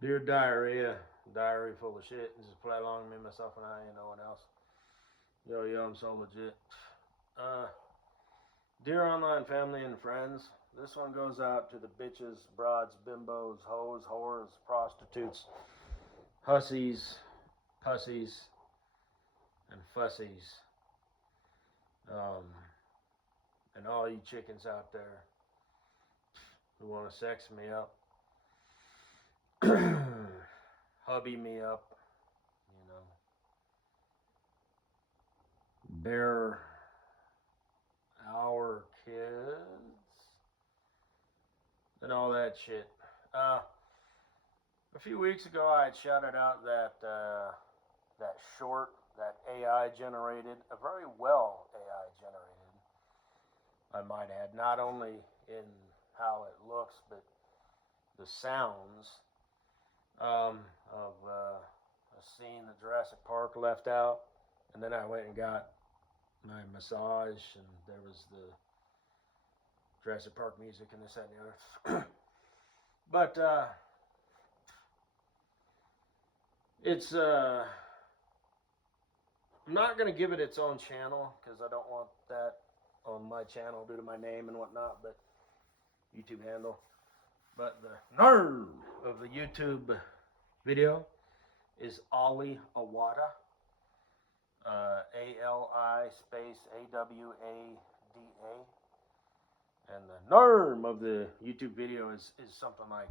Dear diarrhea, diary full of shit. Just play along with me, myself, and I, and no one else. Yo, I'm so legit. Uh, Dear online family and friends, this one goes out to the bitches, broads, bimbos, hoes, whores, prostitutes, hussies, pussies, and fussies, um, and all you chickens out there who want to sex me up, hubby me up, you know, bear our kids, and all that shit. Uh, a few weeks ago, I had shouted out that short, that AI generated, a very well AI generated, I might add, not only in how it looks, but the sounds of a scene that Jurassic Park left out. And then I went and got my massage, and there was the Jurassic Park music and this, that, and the other. But it's I'm not gonna give it its own channel because I don't want that on my channel due to my name and whatnot, but YouTube handle. But the nerve of the YouTube video is Ali Awada, Ali space AWADA, and the nerve of the YouTube video is something like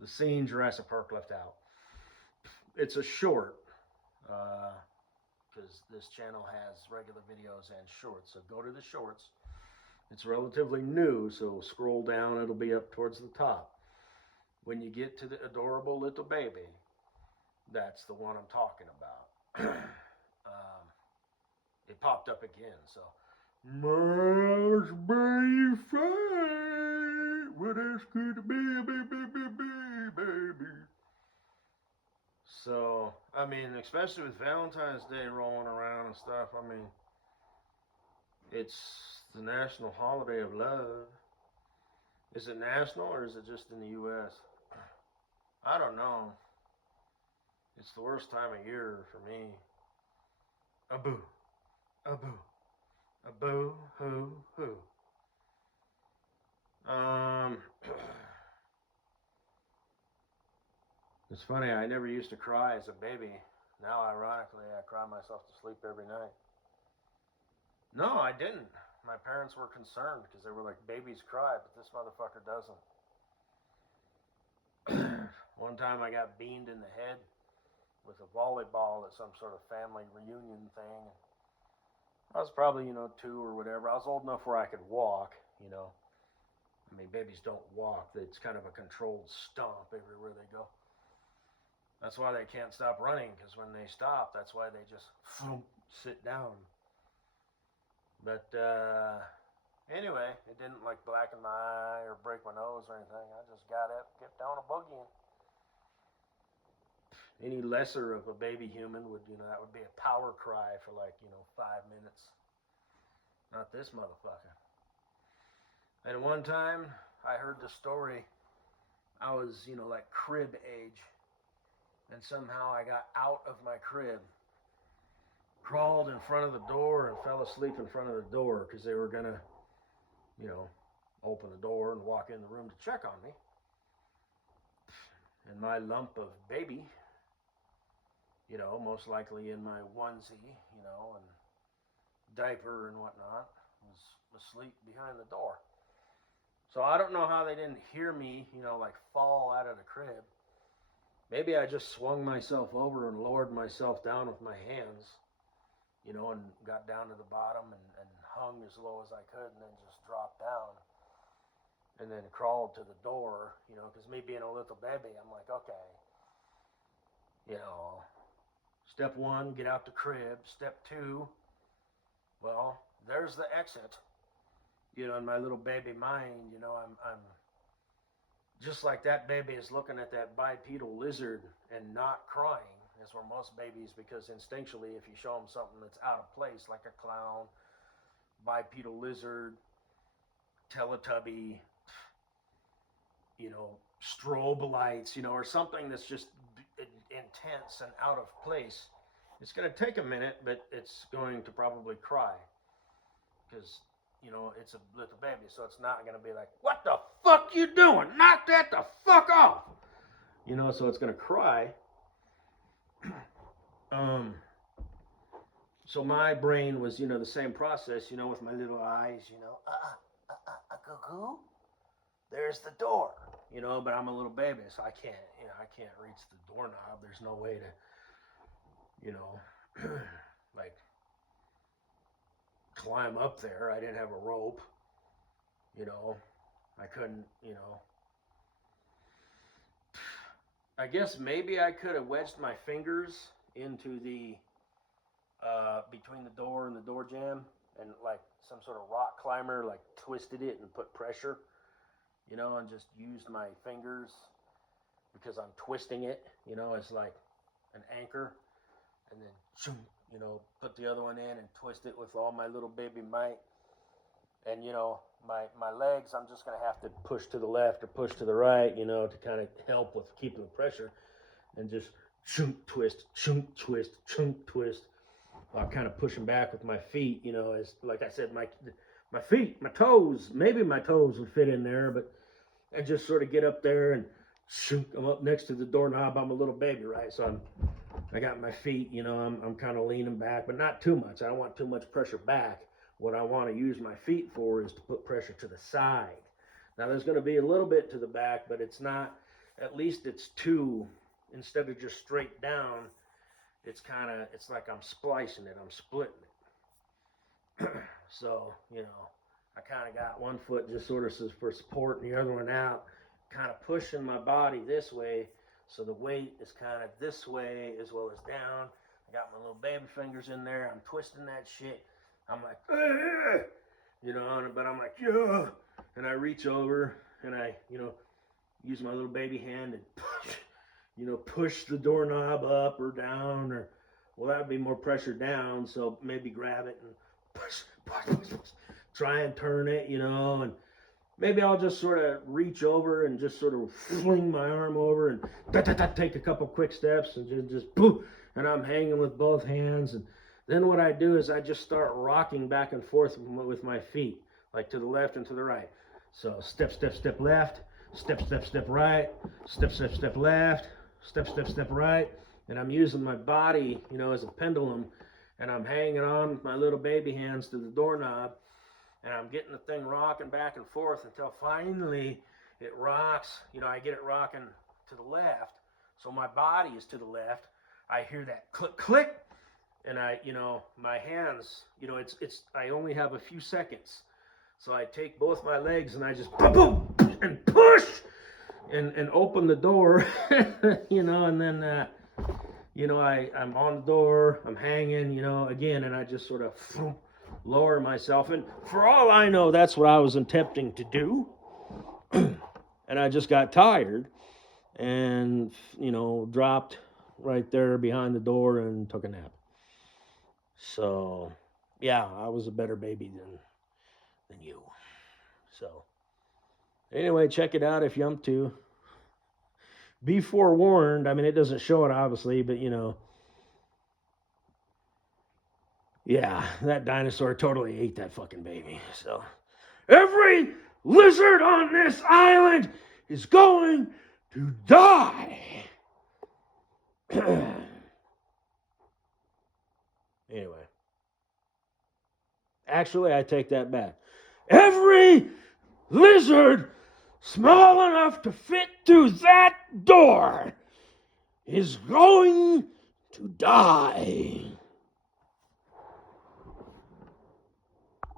the scene Jurassic Park left out. It's a short, because this channel has regular videos and shorts. So go to the shorts. It's relatively new, so scroll down. It'll be up towards the top. When you get to the adorable little baby, that's the one I'm talking about. It popped up again, so must be fine. What else could it be, baby? So, I mean, especially with Valentine's Day rolling around and stuff, I mean, it's the national holiday of love. Is it national or is it just in the U.S.? I don't know. It's the worst time of year for me. A boo, a boo, a boo, hoo, hoo. Um, it's funny. I never used to cry as a baby. Now, ironically, I cry myself to sleep every night. No, I didn't. My parents were concerned because they were like, babies cry, but this motherfucker doesn't. One time I got beamed in the head with a volleyball at some sort of family reunion thing. I was probably, 2 or whatever. I was old enough where I could walk. I mean, babies don't walk. It's kind of a controlled stomp everywhere they go. That's why they can't stop running, because when they stop, that's why they just sit down. But anyway, it didn't like blacken my eye or break my nose or anything. I just got up, kept on a boogieing. Any lesser of a baby human would, that would be a power cry for like, 5 minutes. Not this motherfucker. And one time, I heard the story. I was, like crib age. And somehow I got out of my crib, crawled in front of the door, and fell asleep in front of the door because they were going to, you know, open the door and walk in the room to check on me. And my lump of baby, most likely in my onesie, and diaper and whatnot, was asleep behind the door. So I don't know how they didn't hear me, like fall out of the crib. Maybe I just swung myself over and lowered myself down with my hands, and got down to the bottom and hung as low as I could and then just dropped down. And then crawled to the door, because me being a little baby, I'm like, okay, you know, step one, get out the crib. Step two, well, there's the exit. In my little baby mind, I'm just like that baby is looking at that bipedal lizard and not crying, as were most babies, because instinctually, if you show them something that's out of place, like a clown, bipedal lizard, Teletubby, strobe lights, or something that's just intense and out of place, it's going to take a minute, but it's going to probably cry because, it's a little baby. So it's not going to be like, what the fuck you doing? Knock that the fuck off. So it's going to cry. So my brain was, the same process, with my little eyes, goo. There's the door, but I'm a little baby, so I can't reach the doorknob. There's no way to, like climb up there. I didn't have a rope, I couldn't, I guess maybe I could have wedged my fingers into the, between the door and the door jamb, and like some sort of rock climber, like twisted it and put pressure, and just used my fingers because I'm twisting it, it's like an anchor, and then, put the other one in and twist it with all my little baby might. And, my legs, I'm just going to have to push to the left or push to the right, to kind of help with keeping the pressure, and just chunk, twist, while kind of pushing back with my feet, as like I said, my feet, my toes, maybe my toes would fit in there, but and just sort of get up there and I'm up next to the doorknob. I'm a little baby, right? So I got my feet, I'm kind of leaning back, but not too much. I don't want too much pressure back. What I want to use my feet for is to put pressure to the side. Now there's going to be a little bit to the back, but it's not, at least it's two, instead of just straight down, it's like I'm splicing it, I'm splitting it. So, I kind of got one foot just sort of for support and the other one out, kind of pushing my body this way, so the weight is kind of this way as well as down. I got my little baby fingers in there, I'm twisting that shit. I'm like, but I'm like, yeah. And I reach over and I, use my little baby hand and push, push the doorknob up or down, or, well, that would be more pressure down. So maybe grab it and push, try and turn it, and maybe I'll just sort of reach over and just sort of fling my arm over and take a couple quick steps and just boom, and I'm hanging with both hands. And then what I do is I just start rocking back and forth with my feet, like to the left and to the right. So step, left, step, right, step, left, step, right. And I'm using my body, as a pendulum, and I'm hanging on with my little baby hands to the doorknob, and I'm getting the thing rocking back and forth until finally it rocks. I get it rocking to the left, so my body is to the left. I hear that click, and I, my hands, I only have a few seconds. So I take both my legs and I just boom, and push and open the door, and then, I'm on the door, I'm hanging, again, and I just sort of lower myself. And for all I know, that's what I was attempting to do. And I just got tired and, dropped right there behind the door and took a nap. So, yeah, I was a better baby than you. So, anyway, check it out if you want to. Be forewarned. I mean, it doesn't show it, obviously, but, yeah, that dinosaur totally ate that fucking baby. So, every lizard on this island is going to die. Anyway. Actually, I take that back. Every lizard small enough to fit through that door is going to die.